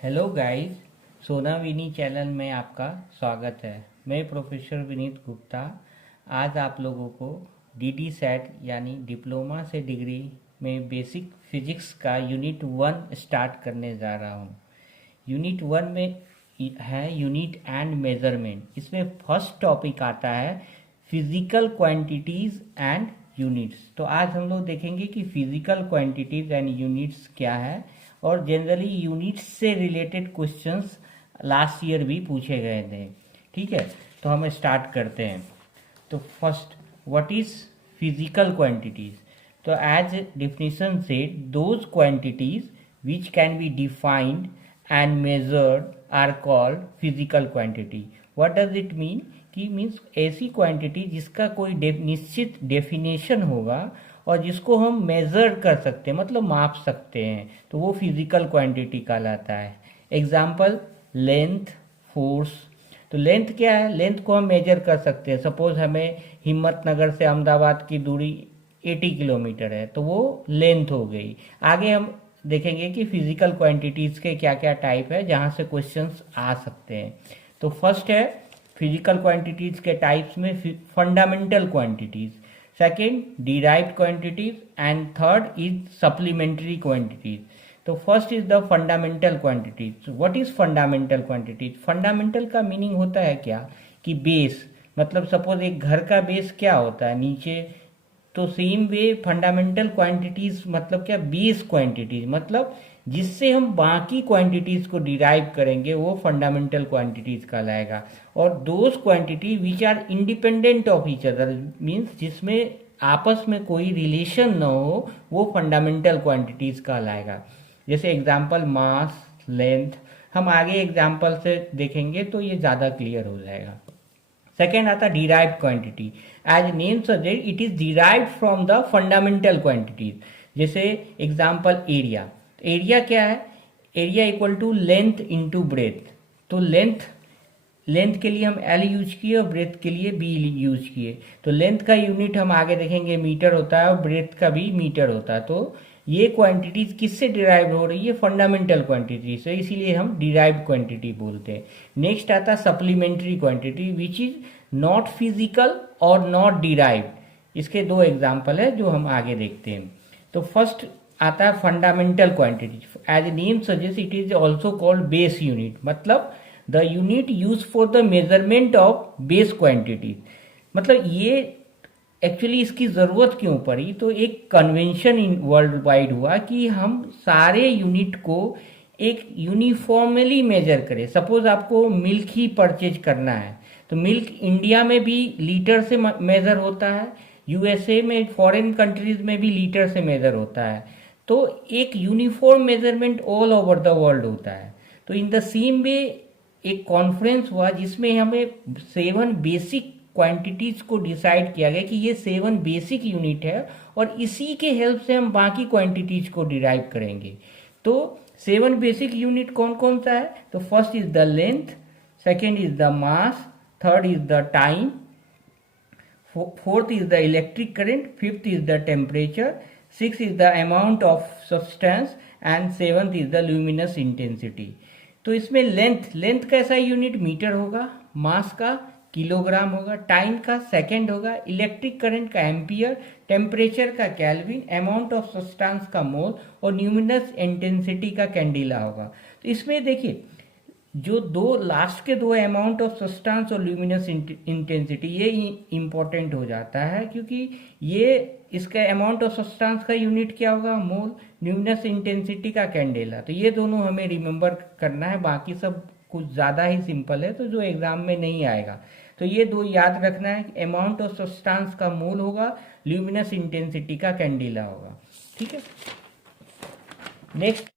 Hello guys, सोना विनी channel में आपका स्वागत है। मैं प्रोफेसर विनीत गुप्ता आज आप लोगों को डीडी सेट यानी डिप्लोमा से डिग्री में बेसिक फिजिक्स का यूनिट 1 स्टार्ट करने जा रहा हूँ। यूनिट 1 में है यूनिट एंड मेजरमेंट। इसमें फर्स्ट टॉपिक आता है फिजिकल क्वांटिटीज एंड यूनिट्स। तो आज हम लोग देखेंगे कि फिजिकल क्वांटिटीज एंड यूनिट्स क्या है, और जनरली यूनिट्स से रिलेटेड क्वेश्चंस लास्ट ईयर भी पूछे गए थे। ठीक है, तो हम स्टार्ट करते हैं। तो first, what is physical quantities? तो एज डिफिनीशन से those quantities which can be defined and measured are called physical quantity. What does it mean? कि मीन्स ऐसी क्वांटिटी जिसका कोई निश्चित डेफिनेशन होगा और जिसको हम मेजर कर सकते हैं, मतलब माप सकते हैं, तो वो फिजिकल क्वांटिटी कहलाता है। Example, length, force. तो लेंथ क्या है? लेंथ को हम मेजर कर सकते हैं। सपोज हमें हिम्मतनगर से अहमदाबाद की दूरी 80 किलोमीटर है, तो वो लेंथ हो गई। आगे हम देखेंगे कि फिजिकल क्वांटिटीज के क्या क्या टाइप है जहां से क्वेश्चंस आ सकते हैं। तो फर्स्ट है फिजिकल क्वांटिटीज के टाइप्स में fundamental quantities, second derived quantities, and third is supplementary quantities. तो first is the fundamental quantities. What is fundamental quantities? Fundamental का मीनिंग होता है क्या कि बेस, मतलब सपोज एक घर का बेस क्या होता है? नीचे। तो सेम वे फंडामेंटल क्वांटिटीज मतलब क्या? बेस क्वांटिटीज, मतलब जिससे हम बाकी क्वांटिटीज को डिराइव करेंगे वो फंडामेंटल क्वांटिटीज कहलाएगा। और those quantity which are independent of each other, means जिसमें आपस में कोई रिलेशन न हो, वो फंडामेंटल क्वांटिटीज कहलाएगा। जैसे एग्जाम्पल मास, लेंथ। हम आगे एग्जाम्पल से देखेंगे तो ये ज़्यादा क्लियर हो जाएगा। सेकेंड आता है derived quantity. As name suggest, it is derived from the fundamental quantities. जैसे एग्जाम्पल एरिया। एरिया क्या है? Area equal to length into breadth. तो लेंथ के लिए हम एल यूज किए और ब्रेथ के लिए बी यूज किए। तो लेंथ का यूनिट हम आगे देखेंगे मीटर होता है और ब्रेथ का भी मीटर होता है। तो ये क्वांटिटीज किससे डिराइव हो रही है? फंडामेंटल क्वांटिटी से, इसीलिए हम डिराइव्ड क्वांटिटी बोलते हैं। नेक्स्ट आता है supplementary quantity which is not physical और नॉट डिराइव्ड। इसके दो एग्जाम्पल है जो हम आगे देखते हैं। तो फर्स्ट आता है fundamental quantity. As a name suggest, it is also called base unit, मतलब the unit use for the measurement of base quantity. मतलब ये एक्चुअली इसकी जरूरत क्यों पड़ी? तो एक कन्वेंशन वर्ल्ड वाइड हुआ कि हम सारे यूनिट को एक यूनिफॉर्मली मेजर करें। सपोज आपको मिल्क ही परचेज करना है, तो मिल्क इंडिया में भी लीटर से मेजर होता है, यूएसए में, फॉरेन कंट्रीज में भी लीटर से मेजर होता है। तो एक uniform measurement all over the world होता है। तो इन द सेम वे एक कॉन्फ्रेंस हुआ जिसमें हमें 7 बेसिक क्वांटिटीज को डिसाइड किया गया कि ये 7 बेसिक यूनिट है और इसी के हेल्प से हम बाकी क्वांटिटीज को डिराइव करेंगे। तो 7 बेसिक यूनिट कौन कौन सा है? तो first is the length, second is the mass, third is the time, fourth is the electric current, fifth is the temperature, six is the amount of substance, and seventh is the luminous intensity. तो इसमें length कैसा unit? Metre होगा, मास का kilogram होगा, time का second होगा, electric current का ampere, temperature का केल्विन, अमाउंट ऑफ सब्सटेंस का मोल, और ल्यूमिनस इंटेंसिटी का कैंडिला होगा। तो इसमें देखिए जो दो लास्ट के दो अमाउंट ऑफ सब्सटेंस और ल्यूमिनस इंटेंसिटी, ये इंपॉर्टेंट हो जाता है क्योंकि ये इसका अमाउंट ऑफ सब्सटेंस का यूनिट क्या होगा? मोल। ल्यूमिनस इंटेंसिटी का कैंडेला। तो ये दोनों हमें रिमेंबर करना है, बाकी सब कुछ ज़्यादा ही सिंपल है तो जो एग्जाम में नहीं आएगा। तो ये दो याद रखना है, अमाउंट ऑफ सब्सटेंस का मोल होगा, ल्यूमिनस इंटेंसिटी का कैंडेला होगा। ठीक है, नेक्स्ट